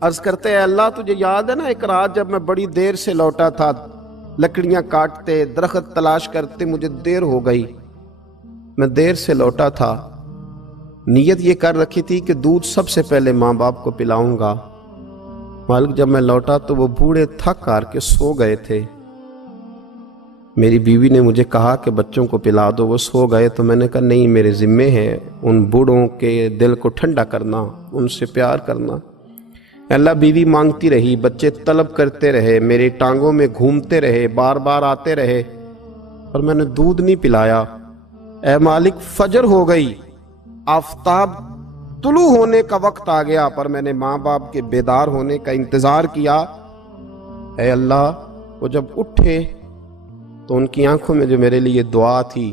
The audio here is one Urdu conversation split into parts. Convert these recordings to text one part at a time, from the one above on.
عرض کرتے ہیں اللہ تجھے یاد ہے نا ایک رات جب میں بڑی دیر سے لوٹا تھا، لکڑیاں کاٹتے درخت تلاش کرتے مجھے دیر ہو گئی، میں دیر سے لوٹا تھا، نیت یہ کر رکھی تھی کہ دودھ سب سے پہلے ماں باپ کو پلاؤں گا۔ مالک جب میں لوٹا تو وہ بوڑھے تھک ہار کے سو گئے تھے۔ میری بیوی نے مجھے کہا کہ بچوں کو پلا دو، وہ سو گئے، تو میں نے کہا نہیں، میرے ذمے ہے ان بوڑھوں کے دل کو ٹھنڈا کرنا، ان سے پیار کرنا۔ اللہ بیوی مانگتی رہی، بچے طلب کرتے رہے، میری ٹانگوں میں گھومتے رہے، بار بار آتے رہے، اور میں نے دودھ نہیں پلایا۔ اے مالک فجر ہو گئی، آفتاب طلوع ہونے کا وقت آ گیا، پر میں نے ماں باپ کے بیدار ہونے کا انتظار کیا۔ اے اللہ وہ جب اٹھے تو ان کی آنکھوں میں جو میرے لیے دعا تھی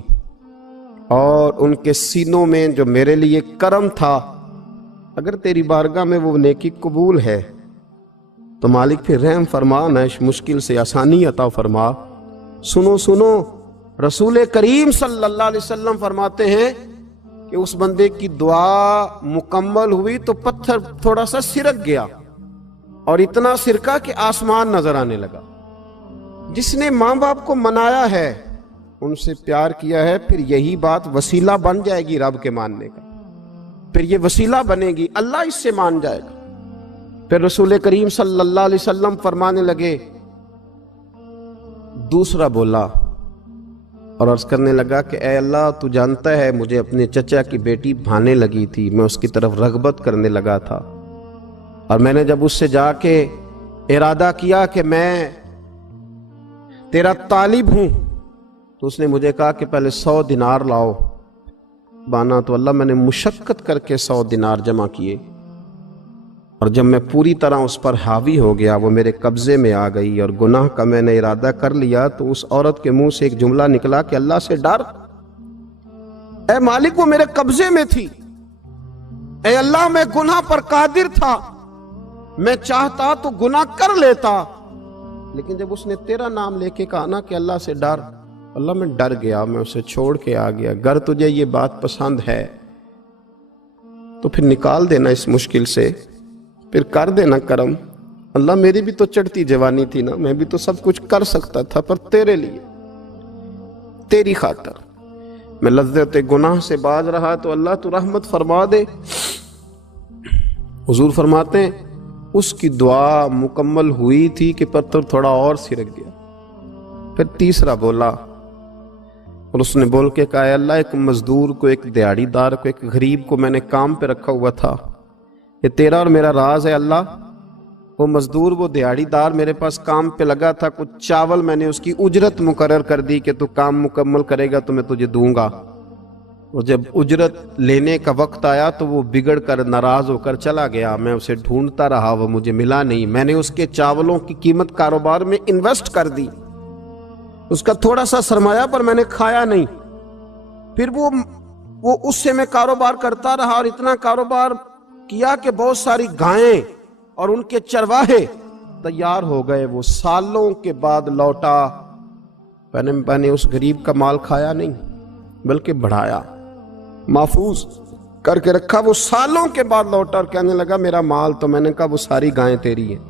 اور ان کے سینوں میں جو میرے لیے کرم تھا، اگر تیری بارگاہ میں وہ نیکی قبول ہے تو مالک پھر رحم فرما، نہ اس مشکل سے آسانی عطا فرما۔ سنو سنو، رسول کریم صلی اللہ علیہ وسلم فرماتے ہیں کہ اس بندے کی دعا مکمل ہوئی تو پتھر تھوڑا سا سرک گیا، اور اتنا سرکا کہ آسمان نظر آنے لگا۔ جس نے ماں باپ کو منایا ہے، ان سے پیار کیا ہے، پھر یہی بات وسیلہ بن جائے گی رب کے ماننے کا، پھر یہ وسیلہ بنے گی، اللہ اس سے مان جائے گا۔ پھر رسول کریم صلی اللہ علیہ وسلم فرمانے لگے، دوسرا بولا اور عرض کرنے لگا کہ اے اللہ تو جانتا ہے مجھے اپنے چچا کی بیٹی بھانے لگی تھی، میں اس کی طرف رغبت کرنے لگا تھا، اور میں نے جب اس سے جا کے ارادہ کیا کہ میں تیرا طالب ہوں، تو اس نے مجھے کہا کہ پہلے 100 دینار لاؤ بانا، تو اللہ میں نے مشقت کر کے 100 دینار جمع کیے، اور جب میں پوری طرح اس پر حاوی ہو گیا، وہ میرے قبضے میں آ گئی اور گناہ کا میں نے ارادہ کر لیا، تو اس عورت کے منہ سے ایک جملہ نکلا کہ اللہ سے ڈر۔ اے مالک وہ میرے قبضے میں تھی، اے اللہ میں گناہ پر قادر تھا، میں چاہتا تو گناہ کر لیتا، لیکن جب اس نے تیرا نام لے کے کہا نا کہ اللہ سے ڈر، اللہ میں ڈر گیا، میں اسے چھوڑ کے آ گیا۔ اگر تجھے یہ بات پسند ہے تو پھر نکال دینا اس مشکل سے، پھر کر دینا کرم۔ اللہ میری بھی تو چڑھتی جوانی تھی نا، میں بھی تو سب کچھ کر سکتا تھا، پر تیرے لیے، تیری خاطر میں لذت گناہ سے باز رہا، تو اللہ تو رحمت فرما دے۔ حضور فرماتے ہیں اس کی دعا مکمل ہوئی تھی کہ پتھر تھوڑا اور سرک گیا۔ پھر تیسرا بولا اور اس نے بول کے کہا، اے اللہ ایک مزدور کو، ایک دیہڑی دار کو، ایک غریب کو میں نے کام پہ رکھا ہوا تھا، یہ تیرا اور میرا راز ہے اللہ۔ وہ مزدور، وہ دیہڑی دار میرے پاس کام پہ لگا تھا، کچھ چاول میں نے اس کی اجرت مقرر کر دی کہ تو کام مکمل کرے گا تو میں تجھے دوں گا، اور جب اجرت لینے کا وقت آیا تو وہ بگڑ کر ناراض ہو کر چلا گیا، میں اسے ڈھونڈتا رہا، وہ مجھے ملا نہیں، میں نے اس کے چاولوں کی قیمت کاروبار میں انویسٹ کر دی، اس کا تھوڑا سا سرمایہ پر میں نے کھایا نہیں، پھر وہ اس سے میں کاروبار کرتا رہا، اور اتنا کاروبار کیا کہ بہت ساری گائیں اور ان کے چرواہے تیار ہو گئے، وہ سالوں کے بعد لوٹا، میں نے اس غریب کا مال کھایا نہیں بلکہ بڑھایا، محفوظ کر کے رکھا، وہ سالوں کے بعد لوٹا اور کہنے لگا میرا مال، تو میں نے کہا وہ ساری گائیں تیری ہیں،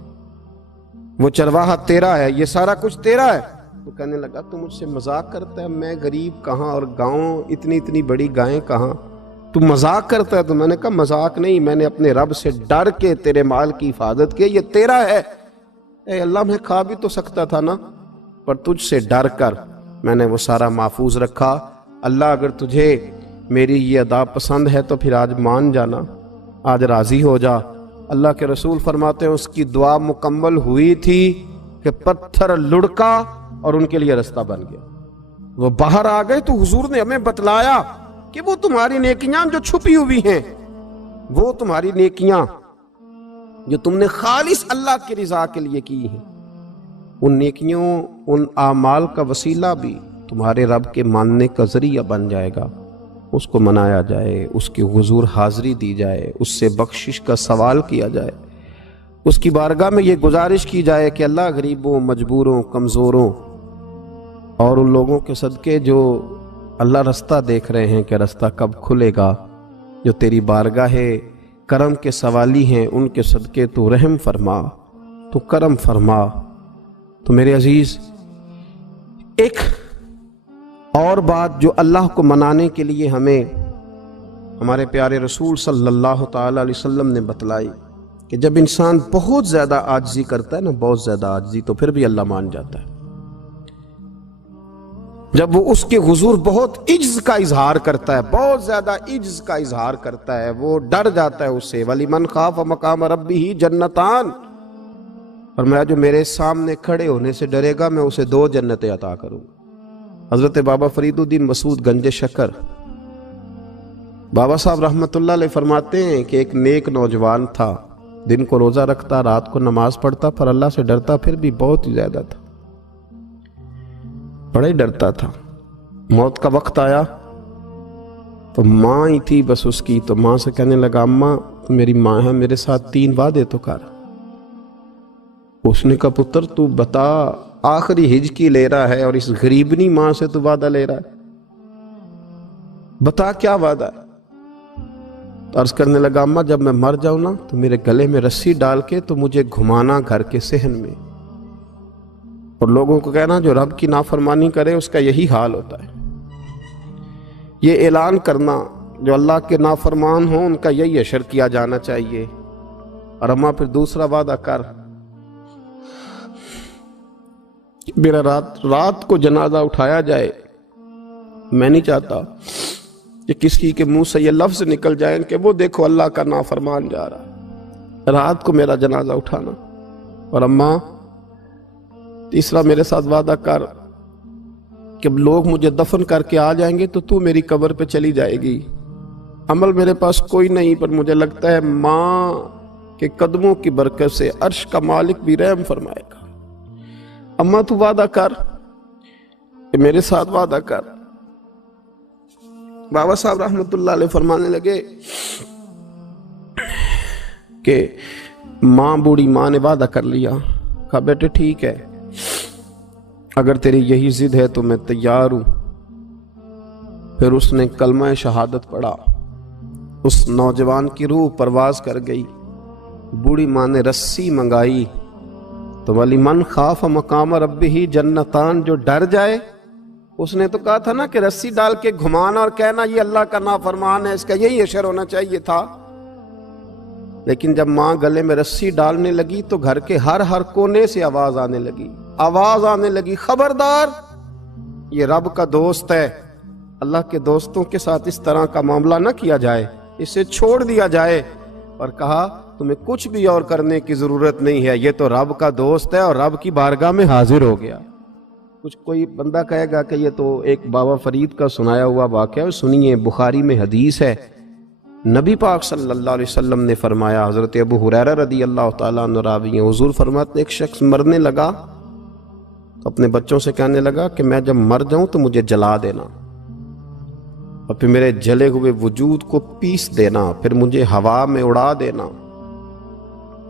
وہ چرواہا تیرا ہے، یہ سارا کچھ تیرا ہے۔ تو کہنے لگا تو مجھ سے مذاق کرتا ہے، میں غریب کہاں اور گاؤں اتنی بڑی گائیں کہاں، تو مذاق کرتا ہے؟ تو میں نے کہا مذاق نہیں، میں نے اپنے رب سے ڈر کے تیرے مال کی حفاظت کی، یہ تیرا ہے۔ اے اللہ میں کھا بھی تو سکتا تھا نا، پر تجھ سے ڈر کر میں نے وہ سارا محفوظ رکھا۔ اللہ اگر تجھے میری یہ ادا پسند ہے تو پھر آج مان جانا، آج راضی ہو جا۔ اللہ کے رسول فرماتے ہیں اس کی دعا مکمل ہوئی تھی کہ پتھر لڑکا اور ان کے لیے رستہ بن گیا، وہ باہر آ گئے۔ تو حضور نے ہمیں بتلایا کہ وہ تمہاری نیکیاں جو چھپی ہوئی ہیں، وہ تمہاری نیکیاں جو تم نے خالص اللہ کی رضا کے لیے کی ہیں، ان نیکیوں، ان اعمال کا وسیلہ بھی تمہارے رب کے ماننے کا ذریعہ بن جائے گا، اس کو منایا جائے، اس کی حضور حاضری دی جائے، اس سے بخشش کا سوال کیا جائے، اس کی بارگاہ میں یہ گزارش کی جائے کہ اللہ غریبوں، مجبوروں، کمزوروں اور ان لوگوں کے صدقے جو اللہ رستہ دیکھ رہے ہیں کہ رستہ کب کھلے گا، جو تیری بارگاہ کرم کے سوالی ہیں، ان کے صدقے تو رحم فرما، تو کرم فرما۔ تو میرے عزیز، ایک اور بات جو اللہ کو منانے کے لیے ہمیں ہمارے پیارے رسول صلی اللہ تعالی علیہ وسلم نے بتلائی کہ جب انسان بہت زیادہ عاجزی کرتا ہے نا، بہت زیادہ عاجزی، تو پھر بھی اللہ مان جاتا ہے۔ جب وہ اس کے حضور بہت عجز کا اظہار کرتا ہے، بہت زیادہ عجز کا اظہار کرتا ہے، وہ ڈر جاتا ہے اس سے۔ وَلِمَنْ خَافَ مَقَامَ رَبِّهِ جَنَّتَانِ، فرمایا جو میرے سامنے کھڑے ہونے سے ڈرے گا میں اسے 2 جنتیں عطا کروں گا۔ حضرت بابا فرید الدین مسعود گنج شکر بابا صاحب رحمۃ اللہ علیہ فرماتے ہیں کہ ایک نیک نوجوان تھا، دن کو روزہ رکھتا، رات کو نماز پڑھتا، پر اللہ سے ڈرتا پھر بھی بہت ہی زیادہ تھا، بڑا ہی ڈرتا تھا۔ موت کا وقت آیا تو ماں ہی تھی بس اس کی، تو ماں سے کہنے لگا اماں تو میری ماں ہے، میرے ساتھ 3 وعدے تو کر۔ اس نے کہا پتر تو بتا، آخری ہج کی لے رہا ہے اور اس غریبنی ماں سے تو وعدہ لے رہا ہے، بتا کیا وعدہ ہے؟ تو عرض کرنے لگا اماں جب میں مر جاؤں نا تو میرے گلے میں رسی ڈال کے تو مجھے گھمانا گھر کے صحن میں، اور لوگوں کو کہنا جو رب کی نافرمانی کرے اس کا یہی حال ہوتا ہے۔ یہ اعلان کرنا جو اللہ کے نافرمان ہوں ان کا یہی اشر کیا جانا چاہیے۔ اور اماں پھر دوسرا وعدہ کر، میرا رات کو جنازہ اٹھایا جائے، میں نہیں چاہتا کہ کسی کے منہ سے یہ لفظ نکل جائیں کہ وہ دیکھو اللہ کا نافرمان جا رہا ہے، رات کو میرا جنازہ اٹھانا۔ اور اماں تیسرا میرے ساتھ وعدہ کر کہ لوگ مجھے دفن کر کے آ جائیں گے تو میری قبر پہ چلی جائے گی، عمل میرے پاس کوئی نہیں، پر مجھے لگتا ہے ماں کے قدموں کی برکت سے عرش کا مالک بھی رحم فرمائے گا۔ اماں تو وعدہ کر کہ میرے ساتھ وعدہ کر۔ بابا صاحب رحمۃ اللہ علیہ فرمانے لگے کہ ماں، بوڑھی ماں نے وعدہ کر لیا، کہا بیٹے ٹھیک ہے، اگر تیری یہی ضد ہے تو میں تیار ہوں۔ پھر اس نے کلمہ شہادت پڑھا، اس نوجوان کی روح پرواز کر گئی۔ بوڑھی ماں نے رسی منگائی تو وَلِمَنْ خَافَ مَقَامَ رَبِّهِ جَنَّتَانِ، جو ڈر جائے، اس نے تو کہا تھا نا کہ رسی ڈال کے گھمانا اور کہنا یہ اللہ کا نافرمان ہے، اس کا یہی اشر ہونا چاہیے تھا۔ لیکن جب ماں گلے میں رسی ڈالنے لگی تو گھر کے ہر کونے سے آواز آنے لگی، خبردار یہ رب کا دوست ہے، اللہ کے دوستوں کے ساتھ اس طرح کا معاملہ نہ کیا جائے، اسے چھوڑ دیا جائے۔ اور کہا تمہیں کچھ بھی اور کرنے کی ضرورت نہیں ہے، یہ تو رب کا دوست ہے اور رب کی بارگاہ میں حاضر ہو گیا۔ کچھ کوئی بندہ کہے گا کہ یہ تو ایک بابا فرید کا سنایا ہوا واقعہ ہے، سنیے، بخاری میں حدیث ہے، نبی پاک صلی اللہ علیہ وسلم نے فرمایا، حضرت ابو ہریرہ رضی اللہ تعالیٰ عنہ راوی ہیں، حضور فرماتے ایک شخص مرنے لگا تو اپنے بچوں سے کہنے لگا کہ میں جب مر جاؤں تو مجھے جلا دینا، اور پھر میرے جلے ہوئے وجود کو پیس دینا، پھر مجھے ہوا میں اڑا دینا۔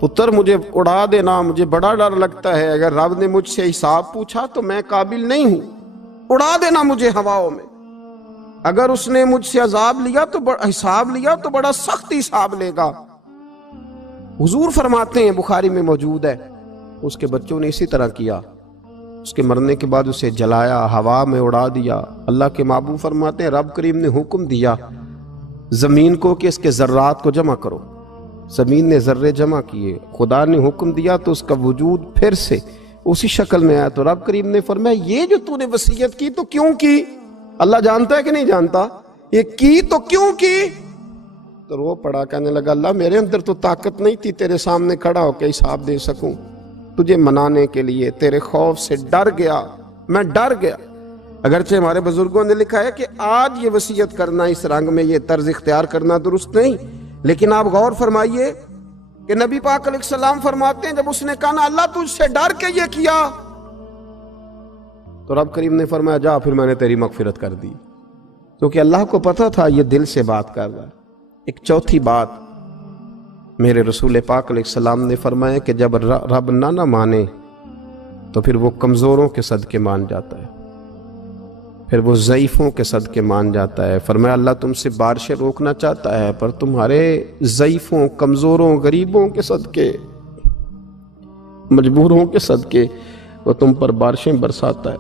پتر مجھے اڑا دینا، مجھے بڑا ڈر لگتا ہے، اگر رب نے مجھ سے حساب پوچھا تو میں قابل نہیں ہوں، اڑا دینا مجھے ہواؤں میں۔ اگر اس نے مجھ سے عذاب لیا تو حساب لیا تو بڑا سخت حساب لے گا۔ حضور فرماتے ہیں، بخاری میں موجود ہے، اس کے بچوں نے اسی طرح کیا، اس کے مرنے کے بعد اسے جلایا، ہوا میں اڑا دیا۔ اللہ کے محبوب فرماتے ہیں رب کریم نے حکم دیا زمین کو کہ اس کے ذرات کو جمع کرو، زمین نے ذرے جمع کیے، خدا نے حکم دیا تو اس کا وجود پھر سے اسی شکل میں آیا۔ تو رب کریم نے فرمایا یہ جو تو نے وصیت کی تو کیوں کی؟ اللہ جانتا ہے کہ نہیں جانتا؟ یہ کی تو کیوں کی؟ تو رو پڑا، کہنے لگا اللہ میرے اندر تو طاقت نہیں تھی تیرے سامنے کھڑا ہو کے حساب دے سکوں، تجھے منانے کے لیے تیرے خوف سے ڈر گیا، میں ڈر گیا۔ اگرچہ ہمارے بزرگوں نے لکھا ہے کہ آج یہ وصیت کرنا، اس رنگ میں یہ طرز اختیار کرنا درست نہیں، لیکن آپ غور فرمائیے کہ نبی پاک علیہ السلام فرماتے ہیں جب اس نے کہا نا اللہ تجھ سے ڈر کے یہ کیا، تو رب کریم نے فرمایا جا پھر میں نے تیری مغفرت کر دی، کیونکہ اللہ کو پتا تھا یہ دل سے بات کر رہا ہے۔ ایک چوتھی بات میرے رسول پاک علیہ السلام نے فرمایا کہ جب رب نہ مانے تو پھر وہ کمزوروں کے صدقے مان جاتا ہے۔ پھر وہ ضعیفوں کے صدقے مان جاتا ہے۔ فرمایا اللہ تم سے بارشیں روکنا چاہتا ہے، پر تمہارے ضعیفوں، کمزوروں، غریبوں کے صدقے، مجبوروں کے صدقے وہ تم پر بارشیں برساتا ہے۔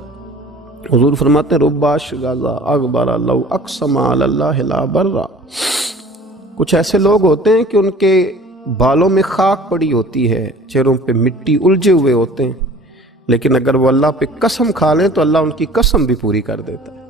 حضور فرماتے ہیں رباش غازہ اغبر لو اقسم علی اللہ لا برا۔ کچھ ایسے لوگ ہوتے ہیں کہ ان کے بالوں میں خاک پڑی ہوتی ہے، چہروں پہ مٹی الجھے ہوئے ہوتے ہیں، لیکن اگر وہ اللہ پہ قسم کھا لیں تو اللہ ان کی قسم بھی پوری کر دیتا ہے۔